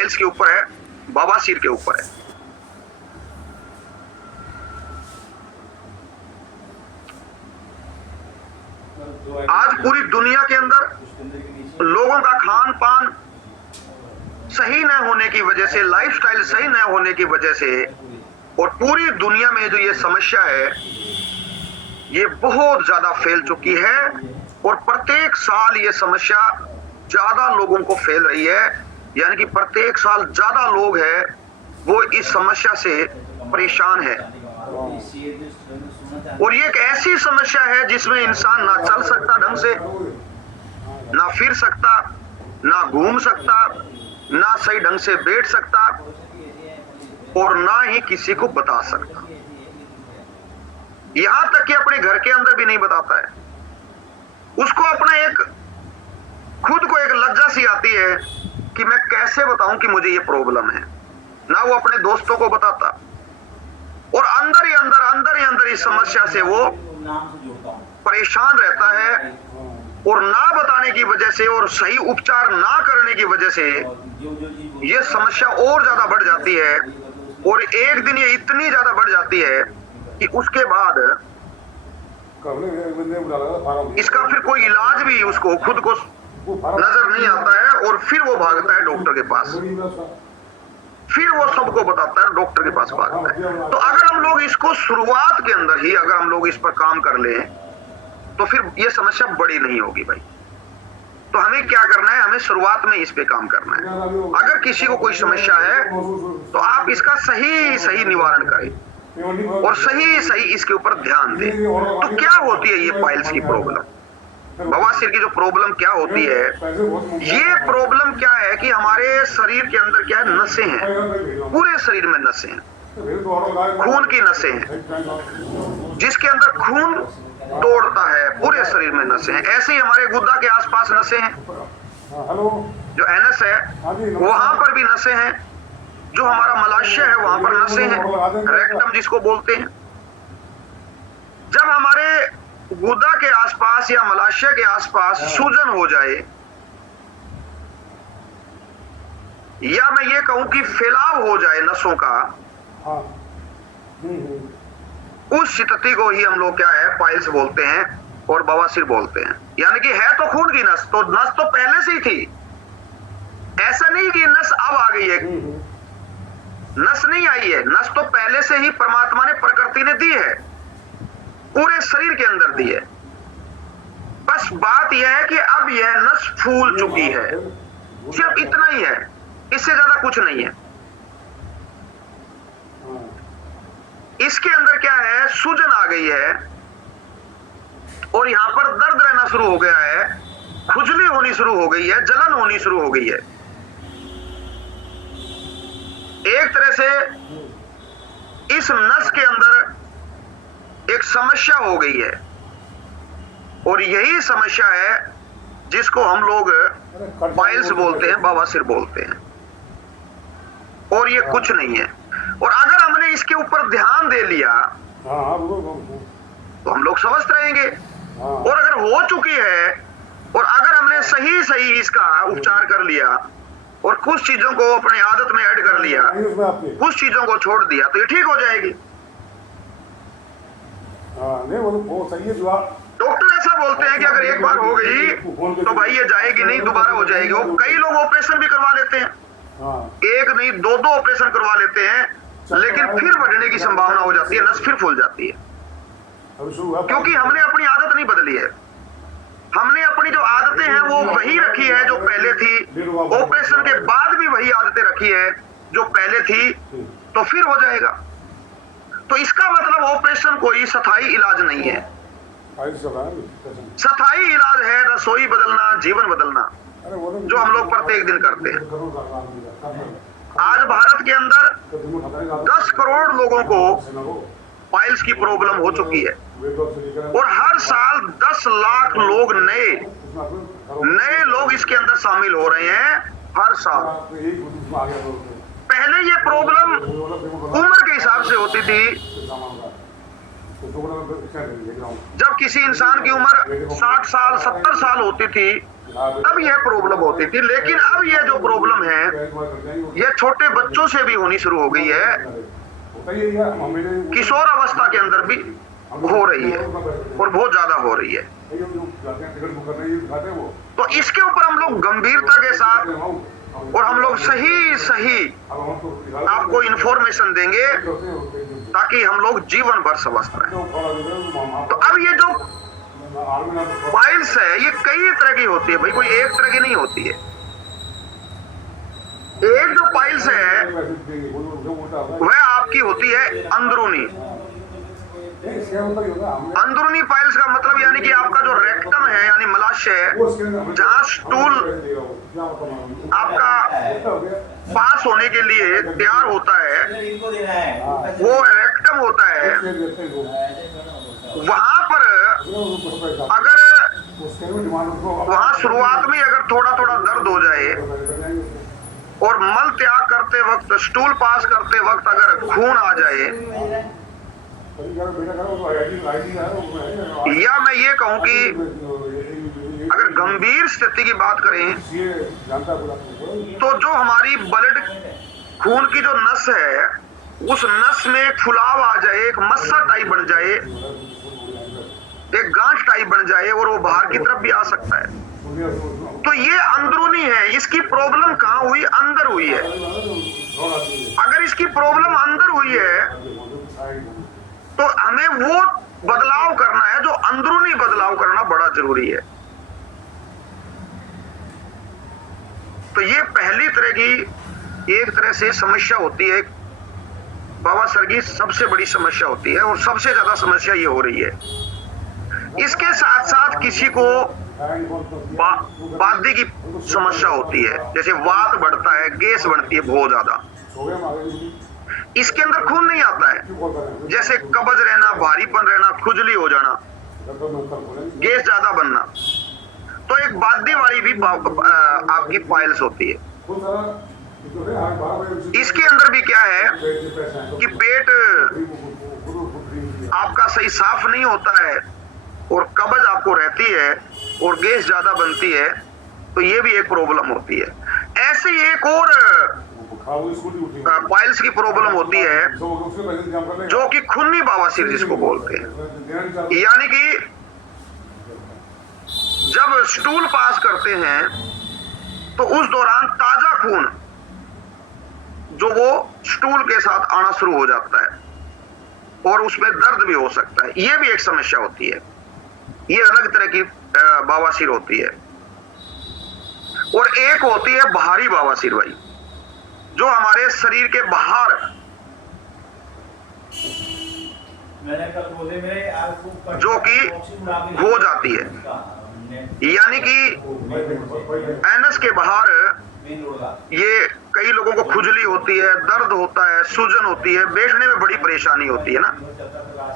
Piles के ऊपर है, बवासीर के ऊपर है। आज पूरी दुनिया के अंदर लोगों का खान पान सही न होने की वजह से, लाइफस्टाइल सही न होने की वजह से, और पूरी दुनिया में जो ये समस्या है ये बहुत ज्यादा फैल चुकी है, और प्रत्येक साल ये समस्या ज्यादा लोगों को फैल रही है। यानी कि प्रत्येक साल ज्यादा लोग हैं वो इस समस्या से परेशान है। और ये एक ऐसी समस्या है जिसमें इंसान ना चल सकता ढंग से, ना फिर सकता, ना घूम सकता, ना सही ढंग से बैठ सकता, और ना ही किसी को बता सकता। यहां तक कि अपने घर के अंदर भी नहीं बताता है। उसको अपना एक खुद को एक लज्जा सी आती है कि मैं कैसे बताऊं कि मुझे ये प्रॉब्लम है। ना वो अपने दोस्तों को बताता, और अंदर ही अंदर इस समस्या से वो परेशान रहता है, और ना बताने की वजह से और सही उपचार ना करने की वजह से ये समस्या और ज्यादा बढ़ जाती है। और एक दिन ये इतनी ज्यादा बढ़ जाती है कि उसके बाद इसका फिर कोई इलाज भी उसको खुद को नजर नहीं आता है, और फिर वो भागता है डॉक्टर के पास, फिर वो सबको बताता है, डॉक्टर के पास भागता है। तो अगर हम लोग इसको शुरुआत के अंदर ही अगर हम लोग इस पर काम कर लें तो फिर ये समस्या बड़ी नहीं होगी भाई। तो हमें क्या करना है, हमें शुरुआत में इस पे काम करना है। अगर किसी को कोई समस्या है तो आप इसका सही निवारण करें और सही इसके ऊपर ध्यान दें। तो क्या होती है ये पाइल्स की प्रॉब्लम, बवासीर की जो प्रॉब्लम क्या होती है? ये प्रॉब्लम क्या है कि हमारे शरीर के अंदर क्या है, नसें हैं, पूरे शरीर में नसें हैं, खून की नसें हैं, जिसके अंदर खून दौड़ता है, पूरे शरीर में नसें हैं। ऐसे ही हमारे गुद्दा के आसपास नसें हैं, जो एनस है वहां पर भी नसें हैं, जो हमारा मलाशय है वहां पर नसें हैं, रेक्टम जिसको बोलते हैं। जब हमारे गुदा के आसपास या मलाशय के आसपास सूजन हो जाए, या मैं ये कहूं कि फैलाव हो जाए नसों का, उस स्थिति को ही हम लोग क्या है, पाइल्स बोलते हैं और बवासीर बोलते हैं। यानी कि है तो खून की नस, तो नस तो पहले से ही थी, ऐसा नहीं कि नस अब आ गई है, नस नहीं आई है, नस तो पहले से ही परमात्मा ने, प्रकृति ने दी है, पूरे शरीर के अंदर दी है। बस बात यह है कि अब यह नस फूल चुकी है, सिर्फ इतना ही है, इससे ज्यादा कुछ नहीं है। इसके अंदर क्या है, सूजन आ गई है, और यहां पर दर्द रहना शुरू हो गया है, खुजली होनी शुरू हो गई है, जलन होनी शुरू हो गई है। एक तरह से इस नस के अंदर एक समस्या हो गई है, और यही समस्या है जिसको हम लोग पाइल्स बोलते हैं, बवासीर बोलते हैं। और ये कुछ नहीं है। और अगर हमने इसके ऊपर ध्यान दे लिया तो हम लोग स्वस्थ रहेंगे। और अगर हो चुकी है, और अगर हमने सही इसका उपचार कर लिया और कुछ चीजों को अपनी आदत में ऐड कर लिया, कुछ चीजों को छोड़ दिया, तो ये ठीक हो जाएगी। डॉक्टर ऐसा बोलते हैं कि अगर एक बार हो गई तो भाई ये जाएगी नहीं, दोबारा हो जाएगी। और कई लोग ऑपरेशन भी करवा लेते हैं, एक नहीं दो ऑपरेशन करवा लेते हैं, लेकिन फिर बढ़ने की संभावना हो जाती है, नस फिर फूल जाती है, क्योंकि हमने अपनी आदत नहीं बदली है। हमने अपनी जो आदतें हैं वो वही रखी है जो पहले थी, ऑपरेशन के बाद भी वही आदतें रखी है जो पहले थी, तो फिर हो जाएगा। तो इसका मतलब ऑपरेशन कोई स्थायी इलाज नहीं है। स्थायी इलाज है रसोई बदलना, जीवन बदलना, जो हम लोग प्रत्येक दिन करते हैं। आज भारत के अंदर 10 करोड़ लोगों को पाइल्स की प्रॉब्लम हो चुकी है, और हर साल 10 लाख लोग नए लोग इसके अंदर शामिल हो रहे हैं हर साल। पहले ये प्रॉब्लम उम्र के हिसाब से होती थी, जब किसी इंसान की उम्र 60 साल 70 साल होती थी तब यह प्रॉब्लम होती थी। लेकिन अब यह जो प्रॉब्लम है यह छोटे बच्चों से भी होनी शुरू हो गई है, किशोर अवस्था के अंदर भी हो रही है और बहुत ज्यादा हो रही है। तो इसके ऊपर हम लोग गंभीरता के साथ और हम लोग सही आपको इंफॉर्मेशन देंगे ताकि हम लोग जीवन भर समझते रहें। तो अब ये जो पाइल्स है ये कई तरह की होती है भाई, कोई एक तरह की नहीं होती है। एक जो पाइल्स है वह आपकी होती है अंदरूनी। अंदरूनी पाइल्स का मतलब यानी कि आपका जो रेक्टम है यानी मलाशय है, जहां स्टूल आपका पास होने के लिए तैयार होता है, वो रेक्टम होता है। वहां पर अगर वहां शुरुआत में अगर थोड़ा थोड़ा दर्द हो जाए और मल त्याग करते वक्त, स्टूल पास करते वक्त अगर खून आ जाए, या मैं ये कहूं कि अगर गंभीर स्थिति की बात करें तो जो हमारी ब्लड खून की जो नस है उस नस में एक फुलाव आ जाए, एक मस्सा टाइप बन जाए, एक गांठ टाइप बन जाए और वो बाहर की तरफ भी आ सकता है। तो ये अंदरूनी है। इसकी प्रॉब्लम कहां हुई? अंदर हुई है। अगर इसकी प्रॉब्लम अंदर हुई है तो हमें वो बदलाव करना है, जो अंदरूनी बदलाव करना बड़ा जरूरी है। तो ये पहली तरह की एक तरह से समस्या होती है, बवासीर की सबसे बड़ी समस्या होती है और सबसे ज्यादा समस्या ये हो रही है। इसके साथ साथ किसी को वादी की समस्या होती है, जैसे वात बढ़ता है, गैस बनती है बहुत ज्यादा। इसके अंदर खून नहीं आता है, जैसे कब्ज रहना, भारीपन रहना, खुजली हो जाना, गैस ज्यादा बनना। तो एक बादी वाली भी आपकी पाइल्स होती है। इसके अंदर भी क्या है कि पेट आपका सही साफ नहीं होता है और कब्ज आपको रहती है और गैस ज्यादा बनती है, तो ये भी एक प्रॉब्लम होती है। ऐसे एक और पाइल्स की प्रॉब्लम होती है जो कि खूनी बवासीर जिसको बोलते हैं। यानी कि जब स्टूल पास करते हैं तो उस दौरान ताजा खून जो वो स्टूल के साथ आना शुरू हो जाता है और उसमें दर्द भी हो सकता है। ये भी एक समस्या होती है। ये अलग तरह की बवासीर होती है। और एक होती है बाहरी बवासीर भाई, जो हमारे शरीर के बाहर जो कि हो जाती है, यानी कि एनस के बाहर ये कई लोगों को खुजली होती है, दर्द होता है, सूजन होती है, बैठने में बड़ी परेशानी होती है ना।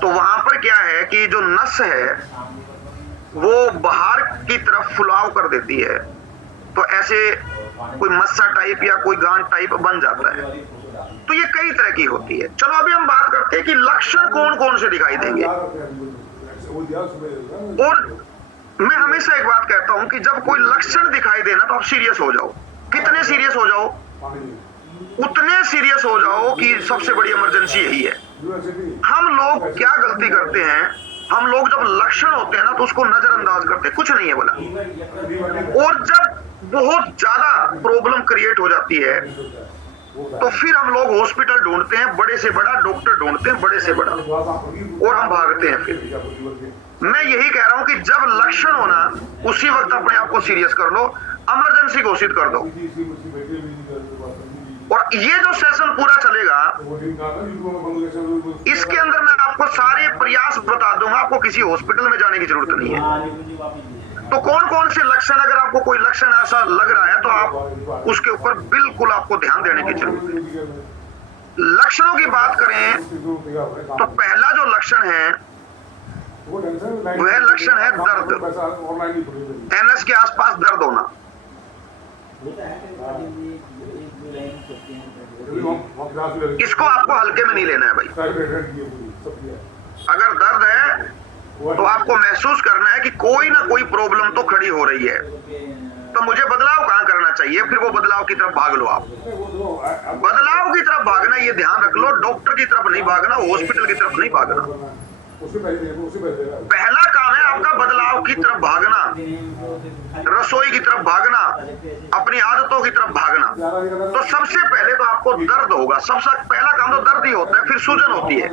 तो वहां पर क्या है कि जो नस है वो बाहर की तरफ फुलाव कर देती है, तो ऐसे कोई मस्सा टाइप या कोई गांठ टाइप बन जाता है। तो ये कई तरह की होती है। चलो अभी हम बात करते हैं कि लक्षण कौन कौन से दिखाई देंगे। और मैं हमेशा एक बात कहता हूं कि जब कोई लक्षण दिखाई देना तो आप सीरियस हो जाओ। कितने सीरियस हो जाओ? उतने सीरियस हो जाओ कि सबसे बड़ी इमरजेंसी यही है। हम लोग क्या गलती करते हैं, हम लोग जब लक्षण होते हैं ना तो उसको नजरअंदाज करते हैं, कुछ नहीं है बोला। और जब बहुत ज्यादा प्रॉब्लम क्रिएट हो जाती है तो फिर हम लोग हॉस्पिटल ढूंढते हैं, बड़े से बड़ा डॉक्टर ढूंढते हैं, बड़े से बड़ा, और हम भागते हैं। फिर मैं यही कह रहा हूं कि जब लक्षण होना उसी वक्त अपने आप को सीरियस कर लो, इमरजेंसी घोषित कर दो। और ये जो सेशन पूरा चलेगा इसके अंदर मैं आपको सारे प्रयास बता दूंगा, आपको किसी हॉस्पिटल में जाने की जरूरत नहीं है। तो कौन कौन से लक्षण, अगर आपको कोई लक्षण ऐसा लग रहा है तो आप उसके ऊपर बिल्कुल आपको ध्यान देने की जरूरत है। लक्षणों की बात करें तो पहला जो लक्षण है वह लक्षण है दर्द, एनएस के आसपास दर्द होना। इसको आपको हल्के में नहीं लेना है भाई। अगर दर्द है तो आपको महसूस करना है कि कोई ना कोई प्रॉब्लम तो खड़ी हो रही है, तो मुझे बदलाव कहाँ करना चाहिए, फिर वो बदलाव की तरफ भाग लो। आप बदलाव की तरफ भागना, ये ध्यान रख लो, डॉक्टर की तरफ नहीं भागना, हॉस्पिटल की तरफ नहीं भागना। पहला काम है आपका बदलाव की तरफ भागना, रसोई की तरफ भागना, अपनी आदतों की तरफ भागना। तो सबसे पहले तो आपको दर्द होगा, सबसे पहला काम तो दर्द ही होता है, फिर सूजन होती है,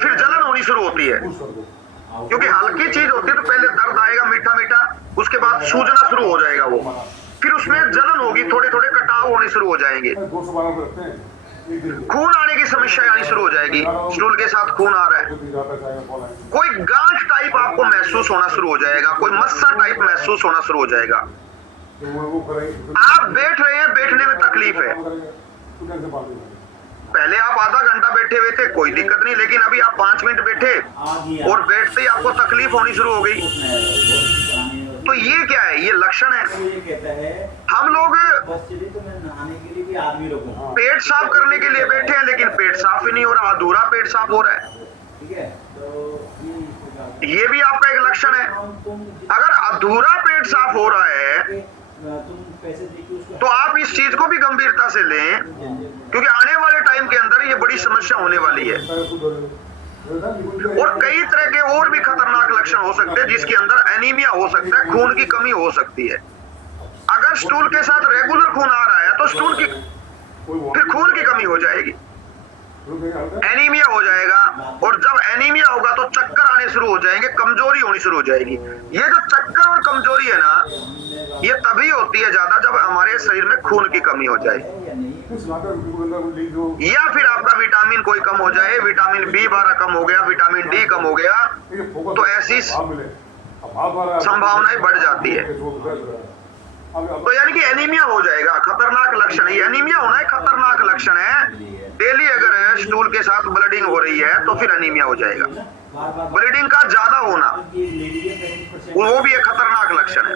फिर जलन होनी शुरू होती है, क्योंकि हल्की चीज होती है तो पहले दर्द आएगा मीठा मीठा, उसके बाद सूजना शुरू हो जाएगा वो, फिर उसमें जलन होगी, थोड़े थोड़े कटाव होने शुरू हो जाएंगे, खून आने की समस्या आनी शुरू हो जाएगी, स्टूल के साथ खून आ रहा है, कोई गांठ टाइप आपको महसूस होना शुरू हो जाएगा, कोई मस्सा टाइप महसूस होना शुरू हो जाएगा। आप बैठ रहे हैं, बैठने में तकलीफ है, पहले आप आधा घंटा बैठे हुए थे कोई दिक्कत नहीं, लेकिन अभी आप 5 मिनट बैठे और बैठते ही आपको तकलीफ होनी शुरू हो गई, तो ये क्या है, ये लक्षण है। हम लोग पेट साफ करने के लिए बैठे हैं, लेकिन पेट साफ ही नहीं हो रहा, अधूरा पेट साफ हो रहा है, ये भी आपका एक लक्षण है। अगर अधूरा पेट साफ हो रहा है तो आप इस चीज को भी गंभीरता से लें, क्योंकि आने वाले टाइम के अंदर ये बड़ी समस्या होने वाली है, और कई तरह के और भी खतरनाक लक्षण हो सकते हैं, जिसके अंदर एनीमिया हो सकता है, खून की कमी हो सकती है। अगर स्टूल के साथ रेगुलर खून आ रहा है तो स्टूल की फिर खून की कमी हो जाएगी, एनीमिया हो जाएगा, और जब एनीमिया होगा तो चक्कर आने शुरू हो जाएंगे, कमजोरी होनी शुरू हो जाएगी। ये जो चक्कर और कमजोरी है ना, ये तभी होती है ज्यादा जब हमारे शरीर में खून की कमी हो जाए, या फिर आपका विटामिन कोई कम हो जाए, विटामिन B12 कम हो गया, विटामिन D कम हो गया, तो ऐसी संभावनाएं बढ़ जाती है, तो यानी कि एनीमिया हो जाएगा। खतरनाक लक्षण है, एनीमिया होना एक खतरनाक लक्षण है। डेली अगर स्टूल के साथ ब्लीडिंग हो रही है तो फिर एनीमिया हो जाएगा। ब्लीडिंग का ज्यादा होना वो भी एक खतरनाक लक्षण है,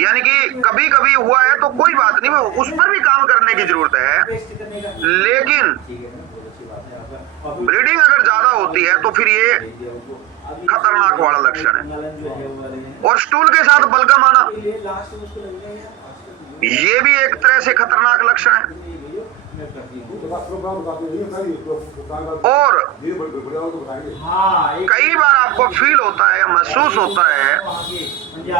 यानी कि कभी कभी हुआ है तो कोई बात नहीं, उस पर भी काम करने की जरूरत है, लेकिन ब्लीडिंग अगर ज्यादा होती है तो फिर ये खतरनाक वाला लक्षण है। और स्टूल के साथ बलगम आना, ये भी एक तरह से खतरनाक लक्षण है। और कई बार आपको फील होता है, महसूस होता है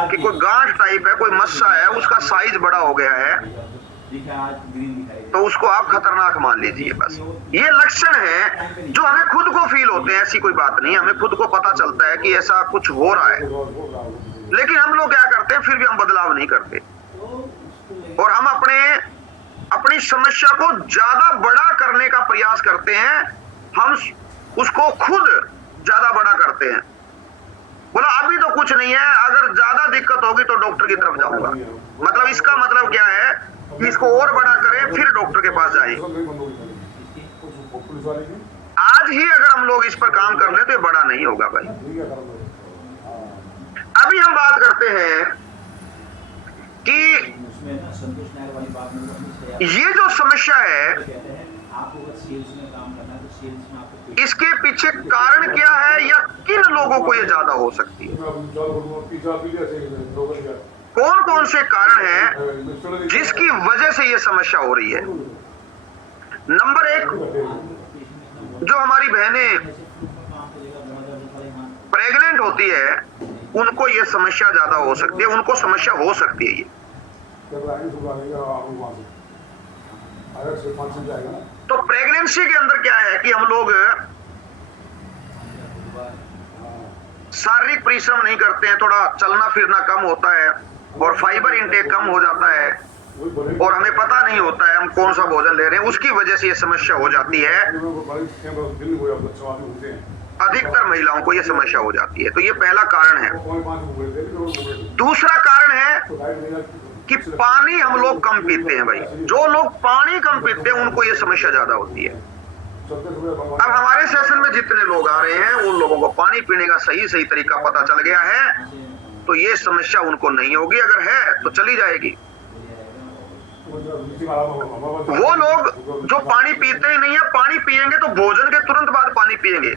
कि कोई गांठ टाइप है, कोई मस्सा है, उसका साइज बड़ा हो गया है, तो उसको आप खतरनाक मान लीजिए। बस ये लक्षण है जो हमें खुद को फील होते हैं, ऐसी कोई बात नहीं, हमें खुद को पता चलता है कि ऐसा कुछ हो रहा है, लेकिन हम लोग क्या करते हैं, फिर भी हम बदलाव नहीं करते, और हम अपनी समस्या को ज्यादा बड़ा करने का प्रयास करते हैं, हम उसको खुद ज्यादा बड़ा करते हैं। बोला अभी तो कुछ नहीं है, अगर ज्यादा दिक्कत होगी तो डॉक्टर की तरफ जाऊंगा। मतलब इसका मतलब क्या है कि इसको और बड़ा करें, फिर डॉक्टर के पास जाएं। आज ही अगर हम लोग इस पर काम कर ले तो ये बड़ा नहीं होगा भाई। अभी हम बात करते हैं कि ये जो समस्या है, इसके पीछे कारण क्या है, या किन लोगों को ये ज्यादा हो सकती है, कौन कौन से कारण हैं जिसकी वजह से ये समस्या हो रही है। नंबर 1, जो हमारी बहनें प्रेग्नेंट होती है उनको ये समस्या ज्यादा हो सकती है, उनको समस्या हो सकती है ये। तो प्रेगनेंसी के अंदर क्या है कि हम लोग शारीरिक परिश्रम नहीं करते हैं, थोड़ा चलना फिरना कम होता है, और फाइबर इंटेक कम हो जाता है, और हमें पता नहीं होता है हम कौन सा भोजन ले रहे हैं, उसकी वजह से ये समस्या हो जाती है। अधिकतर महिलाओं को ये समस्या हो जाती है, तो ये पहला कारण है। दूसरा कारण है कि पानी हम लोग कम पीते हैं भाई। जो लोग पानी कम पीते हैं उनको ये समस्या ज्यादा होती है। अब हमारे सेशन में जितने लोग आ रहे हैं उन लोगों को पानी पीने का सही तरीका पता चल गया है, तो ये समस्या उनको नहीं होगी, अगर है तो चली जाएगी। वो लोग जो पानी पीते ही नहीं है, पानी पिएंगे तो भोजन के तुरंत बाद पानी पिएंगे,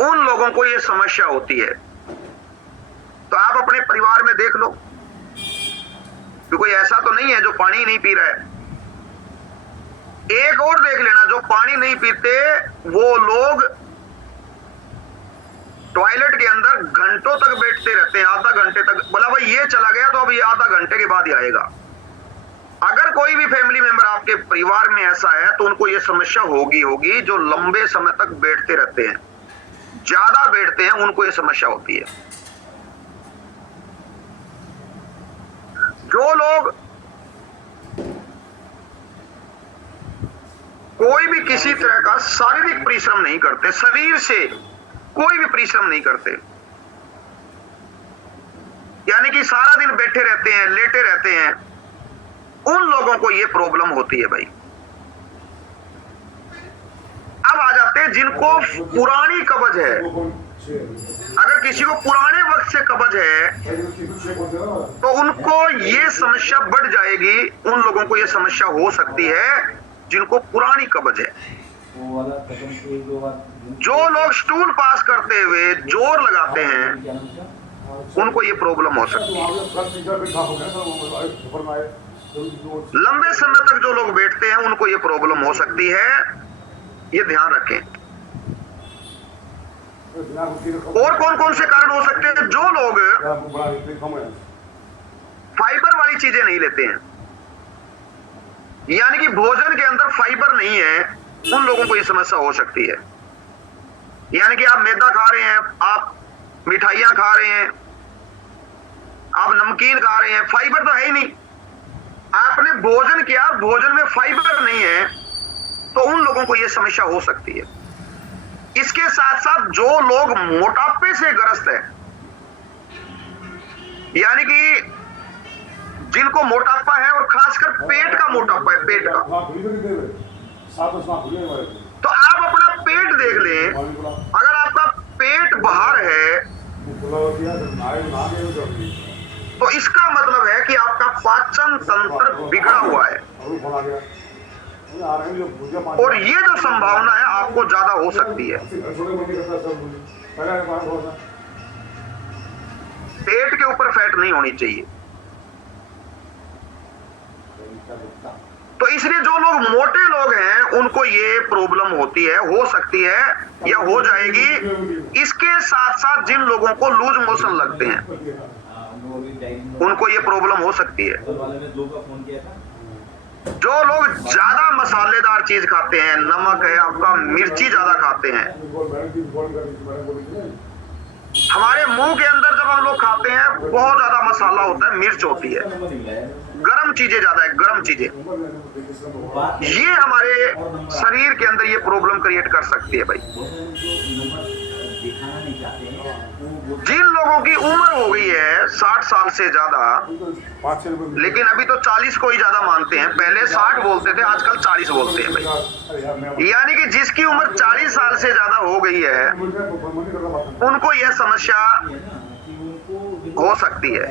उन लोगों को ये समस्या होती है। तो आप अपने परिवार में देख लो कि कोई ऐसा तो नहीं है जो पानी नहीं पी रहा है। एक और देख लेना, जो पानी नहीं पीते वो लोग टॉयलेट के अंदर घंटों तक बैठते रहते हैं, आधा घंटे तक। बोला भाई ये चला गया तो अब ये आधा घंटे के बाद ही आएगा। अगर कोई भी फैमिली मेंबर आपके परिवार में ऐसा है तो उनको ये समस्या होगी जो लंबे समय तक बैठते रहते हैं, ज्यादा बैठते हैं, उनको ये समस्या होती है। जो लोग कोई भी किसी तरह का शारीरिक परिश्रम नहीं करते, शरीर से कोई भी परिश्रम नहीं करते, यानी कि सारा दिन बैठे रहते हैं, लेटे रहते हैं, उन लोगों को ये प्रॉब्लम होती है भाई। अब आ जाते हैं जिनको पुरानी कब्ज है। अगर किसी को पुराने वक्त से कब्ज है तो उनको ये समस्या बढ़ जाएगी। उन लोगों को ये समस्या हो सकती है जिनको पुरानी कब्ज है। जो लोग स्टूल पास करते हुए जोर लगाते हैं उनको ये प्रॉब्लम हो सकती है। लंबे समय तक जो लोग बैठते हैं उनको ये प्रॉब्लम हो सकती है, ये ध्यान रखें। और कौन कौन से कारण हो सकते हैं? जो लोग फाइबर वाली चीजें नहीं लेते हैं, यानी कि भोजन के अंदर फाइबर नहीं है, उन लोगों को ये समस्या हो सकती है। यानी कि आप मैदा खा रहे हैं, आप मिठाइयां खा रहे हैं, आप नमकीन खा रहे हैं, फाइबर तो है ही नहीं। आपने भोजन किया, भोजन में फाइबर नहीं है, तो उन लोगों को यह समस्या हो सकती है। इसके साथ साथ जो लोग मोटापे से ग्रस्त है, यानी कि जिनको मोटापा है और खासकर पेट का मोटापा है, पेट का, तो आप अपना पेट देख लें। अगर आपका पेट बाहर है तो इसका मतलब है कि आपका पाचन तंत्र बिगड़ा हुआ है, और ये जो संभावना है आपको ज्यादा हो सकती है। पेट के ऊपर फैट नहीं होनी चाहिए। तो इसलिए जो लोग मोटे लोग हैं उनको ये प्रॉब्लम होती है, हो सकती है या हो जाएगी। इसके साथ साथ जिन लोगों को लूज मोशन लगते हैं उनको ये प्रॉब्लम हो सकती है। जो लोग ज्यादा मसालेदार चीज खाते हैं, नमक है आपका, मिर्ची ज्यादा खाते हैं, हमारे मुंह के अंदर जब हम लोग खाते हैं बहुत ज्यादा मसाला होता है, मिर्च होती है, गरम चीजें ज्यादा है, गरम चीजें, ये हमारे शरीर के अंदर ये प्रॉब्लम क्रिएट कर सकती है भाई। जिन लोगों की उम्र हो गई है 60 साल से ज्यादा, लेकिन अभी तो 40 को ही ज्यादा मानते हैं, पहले 60 बोलते थे, आजकल 40 बोलते हैं भाई। यानी कि जिसकी उम्र 40 साल से ज्यादा हो गई है उनको यह समस्या हो सकती है,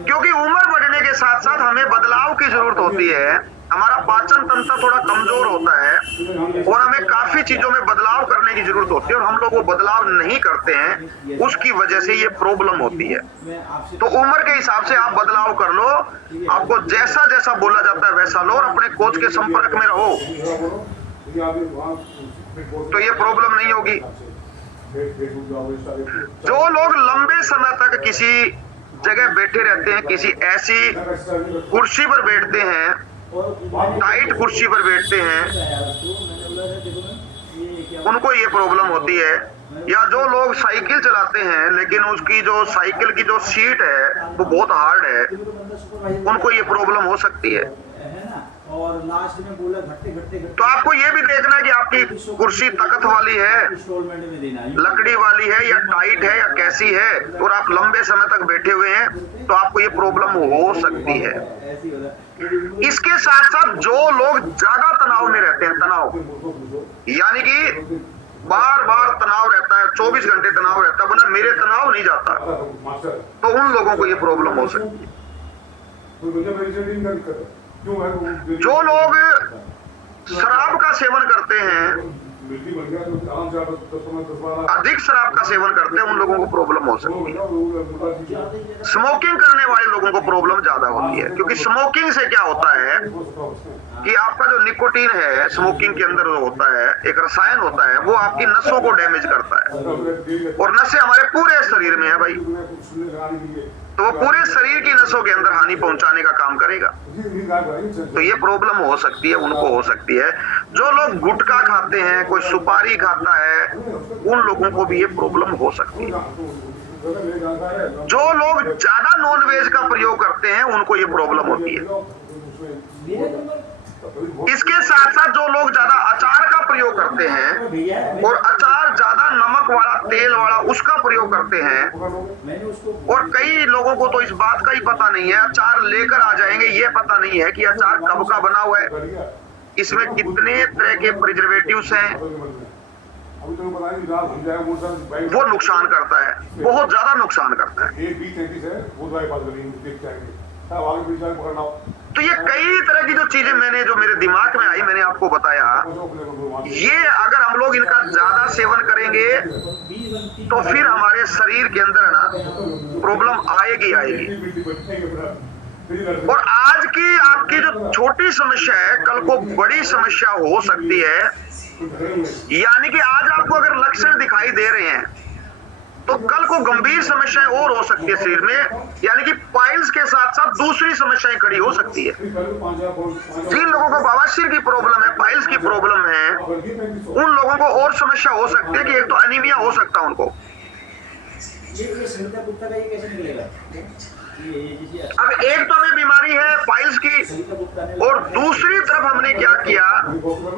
क्योंकि उम्र बढ़ने के साथ साथ हमें बदलाव की जरूरत होती है। हमारा पाचन तंत्र थोड़ा कमजोर होता है और हमें काफी चीजों में बदलाव करने की जरूरत होती है, और हम लोग वो बदलाव नहीं करते हैं, उसकी वजह से ये प्रॉब्लम होती है। तो उम्र के हिसाब से आप बदलाव कर लो, आपको जैसा जैसा बोला जाता है वैसा लो, और अपने कोच के संपर्क में रहो, तो ये प्रॉब्लम नहीं होगी। जो लोग लंबे समय तक किसी जगह बैठे रहते हैं, किसी ऐसी कुर्सी पर बैठते हैं, टाइट कुर्सी पर बैठते हैं, उनको ये प्रॉब्लम होती है। या जो लोग साइकिल चलाते हैं लेकिन उसकी जो साइकिल की जो सीट है वो बहुत हार्ड है, उनको ये प्रॉब्लम हो सकती है। और लास्ट में बोला घटते घटते तो आपको ये भी देखना है कि आपकी कुर्सी ताकत वाली है, लकड़ी वाली है, या टाइट है, या कैसी है, और आप लंबे समय तक बैठे हुए हैं तो आपको ये प्रॉब्लम हो सकती है। इसके साथ साथ जो लोग ज्यादा तनाव में रहते हैं, तनाव यानी कि बार बार तनाव रहता है, 24 घंटे तनाव रहता है, बोला मेरे तनाव नहीं जाता, तो उन लोगों को ये प्रॉब्लम हो सकती है। जो लोग शराब का सेवन करते हैं, अधिक शराब का सेवन करते हैं, उन लोगों को प्रॉब्लम हो सकती है। स्मोकिंग करने वाले लोगों को प्रॉब्लम ज्यादा होती है, क्योंकि स्मोकिंग से क्या होता है कि आपका जो निकोटीन है स्मोकिंग के अंदर जो होता है, एक रसायन होता है, वो आपकी नसों को डैमेज करता है, और नसें हमारे पूरे शरीर में है भाई, तो वो पूरे शरीर की नसों के अंदर हानि पहुंचाने का काम करेगा। तो ये प्रॉब्लम हो सकती है, उनको हो सकती है। जो लोग गुटखा खाते हैं, कोई सुपारी खाता है, उन लोगों को भी ये प्रॉब्लम हो सकती है। जो लोग ज्यादा नॉनवेज का प्रयोग करते हैं, उनको ये प्रॉब्लम होती है। इसके साथ साथ जो लोग ज्यादा अचार का प्रयोग करते हैं, और अचार ज्यादा नमक वाला, तेल वाला उसका प्रयोग करते हैं, और कई लोगों को तो इस बात का ही पता नहीं है, अचार लेकर आ जाएंगे, ये पता नहीं है कि अचार कब का बना हुआ है, इसमें कितने तरह के प्रिजर्वेटिव्स हैं, वो नुकसान करता है, बहुत ज्यादा नुकसान करता है। तो ये कई तरह की जो चीजें मैंने, जो मेरे दिमाग में आई, मैंने आपको बताया, ये अगर हम लोग इनका ज्यादा सेवन करेंगे तो फिर हमारे शरीर के अंदर है ना प्रॉब्लम आएगी आएगी। और आज की आपकी जो छोटी समस्या है, कल को बड़ी समस्या हो सकती है। यानी कि आज आपको अगर लक्षण दिखाई दे रहे हैं, तो कल को गंभीर समस्याएं और हो सकती है शरीर में, यानी कि पाइल्स के साथ साथ दूसरी समस्याएं खड़ी हो सकती है। जिन लोगों को बवासीर की प्रॉब्लम है, पाइल्स की प्रॉब्लम है, उन लोगों को और समस्या हो सकती है कि एक तो एनीमिया हो सकता है उनको। ये संहिता गुप्ता का ये कैसे निकलेगा? अब एक तो हमें बीमारी है पाइल्स की, और दूसरी तरफ हमने क्या किया,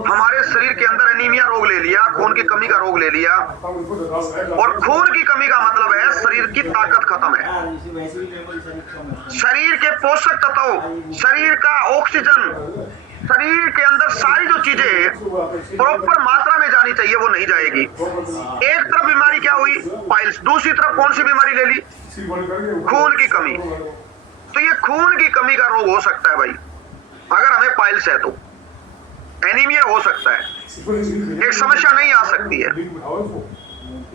हमारे शरीर के अंदर एनीमिया रोग ले लिया, खून की कमी का रोग ले लिया, और खून की कमी का मतलब है शरीर की ताकत खत्म है, शरीर के पोषक तत्व, शरीर का ऑक्सीजन, शरीर के अंदर सारी जो चीजें प्रॉपर मात्रा में जानी चाहिए वो नहीं जाएगी। एक तरफ बीमारी क्या हुई, पाइल्स, दूसरी तरफ कौन सी बीमारी ले ली, खून की कमी। तो ये खून की कमी का रोग हो सकता है भाई, अगर हमें पाइल्स है तो एनीमिया हो सकता है, एक समस्या नहीं आ सकती है,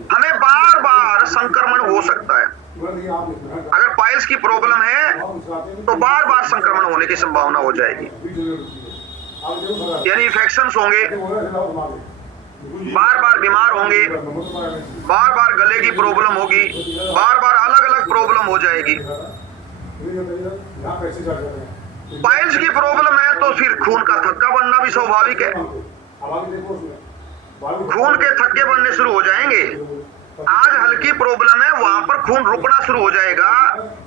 हमें बार बार संक्रमण हो सकता है। अगर पाइल्स की प्रॉब्लम है तो बार बार संक्रमण होने की संभावना हो जाएगी, यानी इन्फेक्शंस होंगे, बार बार बीमार होंगे, बार बार गले की प्रॉब्लम होगी, बार बार अलग अलग प्रॉब्लम हो जाएगी। पाइल्स की प्रॉब्लम है तो फिर खून का थक्का बनना भी स्वाभाविक है, खून के थक्के बनने शुरू हो जाएंगे। आज हल्की प्रॉब्लम है, वहां पर खून रुकना शुरू हो जाएगा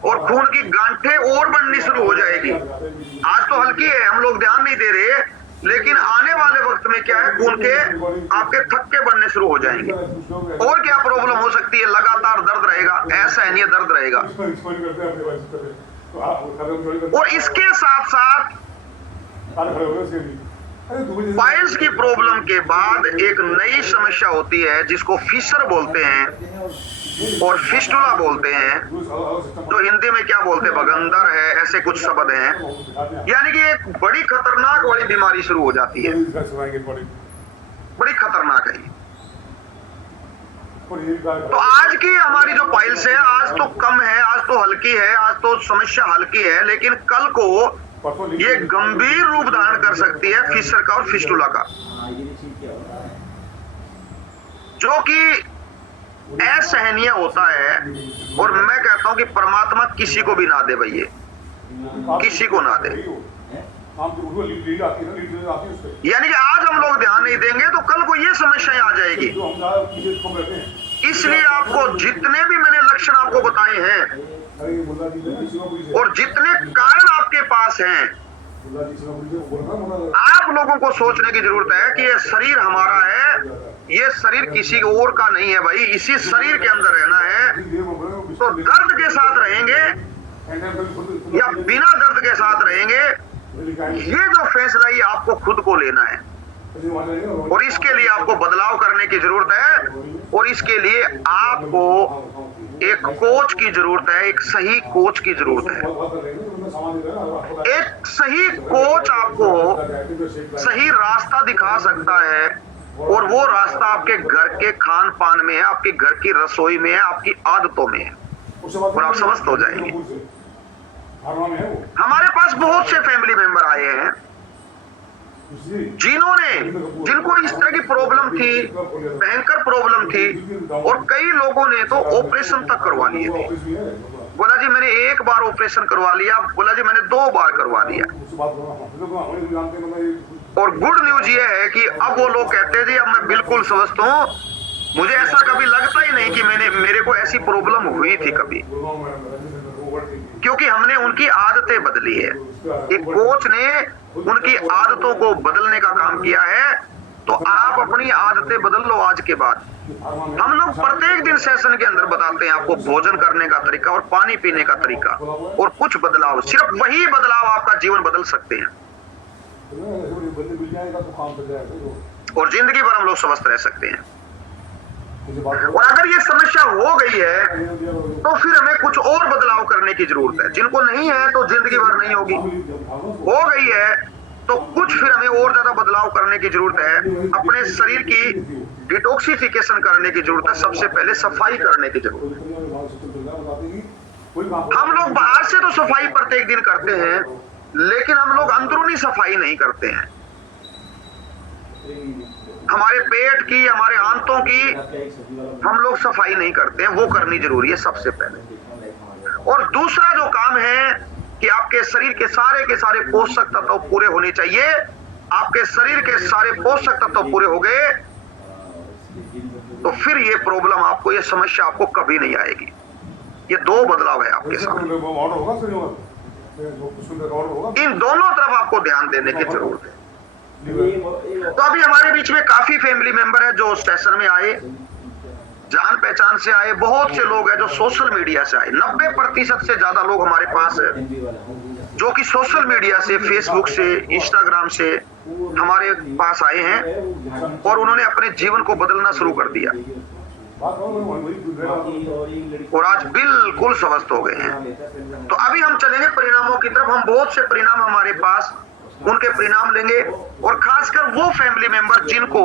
और खून की गांठें और बननी शुरू हो जाएगी। आज तो हल्की है, हम लोग ध्यान नहीं दे रहे, लेकिन आने वाले वक्त में क्या है, खून के आपके थक्के बनने शुरू हो जाएंगे। और क्या प्रॉब्लम हो सकती है, लगातार दर्द रहेगा, ऐसा है नहीं दर्द रहेगा। और इसके साथ साथ पाइल्स की प्रॉब्लम के बाद एक नई समस्या होती है जिसको फिशर बोलते हैं और फिस्टुला बोलते हैं, जो हिंदी में क्या बोलते हैं, भगंदर है, ऐसे कुछ शब्द हैं। यानी कि एक बड़ी खतरनाक वाली बीमारी शुरू हो जाती है, बड़ी खतरनाक है। तो आज की हमारी जो पाइल्स है, आज तो कम है, आज तो हल्की है, आज तो समस्या हल्की है, लेकिन कल को ये गंभीर रूप धारण कर सकती है फिशर का और फिस्टुला का, जो कि असहनीय होता है। और मैं कहता हूं कि परमात्मा किसी को भी ना दे भैया, किसी को ना दे। यानी कि आज हम लोग ध्यान नहीं देंगे तो कल को ये समस्याएं आ जाएगी। इसलिए आपको जितने भी मैंने लक्षण आपको बताए हैं और जितने कारण आपके पास हैं, आप लोगों को सोचने की जरूरत है कि ये शरीर हमारा है, ये शरीर किसी और का नहीं है भाई, इसी शरीर के अंदर रहना है। तो दर्द के साथ रहेंगे या बिना दर्द के साथ रहेंगे, ये जो फैसला ही आपको खुद को लेना है। और इसके लिए आपको बदलाव करने की जरूरत है, और इसके लिए आपको एक कोच की जरूरत है, एक सही कोच की जरूरत है। एक सही कोच आपको सही रास्ता दिखा सकता है, और वो रास्ता आपके घर के खान पान में है, आपके घर की रसोई में है, आपकी आदतों में है, और आप समझ हो जाएंगे। हमारे पास बहुत से फैमिली मेंबर आए हैं जिनको इस तरह की प्रॉब्लम थी, भयंकर प्रॉब्लम थी, और कई लोगों ने तो ऑपरेशन तक करवा लिए थे। बोला जी मैंने 1 बार ऑपरेशन करवा लिया, बोला जी मैंने 2 बार करवा लिया। और गुड न्यूज ये है कि अब वो लोग कहते हैं जी अब मैं बिल्कुल स्वस्थ हूं, मुझे ऐसा कभी लगता ही नहीं कि मेरे को ऐसी प्रॉब्लम हुई थी कभी, क्योंकि हमने उनकी आदतें बदली है। एक कोच ने उनकी आदतों को बदलने का काम किया है। तो आप अपनी आदतें बदल लो आज के बाद। हम लोग प्रत्येक दिन सेशन के अंदर बताते हैं आपको भोजन करने का तरीका और पानी पीने का तरीका, और कुछ बदलाव, सिर्फ वही बदलाव आपका जीवन बदल सकते हैं, और जिंदगी भर हम लोग स्वस्थ रह सकते हैं। और अगर ये समस्या हो गई है तो फिर हमें कुछ और बदलाव करने की जरूरत है। जिनको नहीं है तो जिंदगी भर नहीं होगी, हो गई है तो कुछ फिर हमें और ज्यादा बदलाव करने की जरूरत है। अपने शरीर की डिटॉक्सिफिकेशन करने की जरूरत है, सबसे पहले सफाई करने की जरूरत है। हम लोग बाहर से तो सफाई प्रत्येक दिन करते हैं, लेकिन हम लोग अंदरूनी सफाई नहीं करते हैं। हमारे पेट की, हमारे आंतों की हम लोग सफाई नहीं करते हैं, वो करनी जरूरी है सबसे पहले। और दूसरा जो काम है कि आपके शरीर के सारे पोषक तत्व पूरे होने चाहिए। आपके शरीर के सारे पोषक तत्व पूरे हो गए तो फिर ये प्रॉब्लम आपको, ये समस्या आपको कभी नहीं आएगी। ये 2 बदलाव है आपके सामने, इन दोनों तरफ आपको ध्यान देने की जरूरत है। तो अभी हमारे बीच में काफी फैमिली मेंबर है जो सेशन में आए, जान पहचान से आए, बहुत से लोग हैं जो सोशल मीडिया से आए। 90% से ज्यादा लोग हमारे पास है जो कि सोशल मीडिया से, फेसबुक से, इंस्टाग्राम से हमारे पास आए हैं, और उन्होंने अपने जीवन को बदलना शुरू कर दिया, और आज बिल्कुल स्वस्थ हो गए हैं। तो अभी हम चलेंगे परिणामों की तरफ। हम बहुत से परिणाम हमारे पास, उनके परिणाम लेंगे, और खासकर वो फैमिली मेंबर जिनको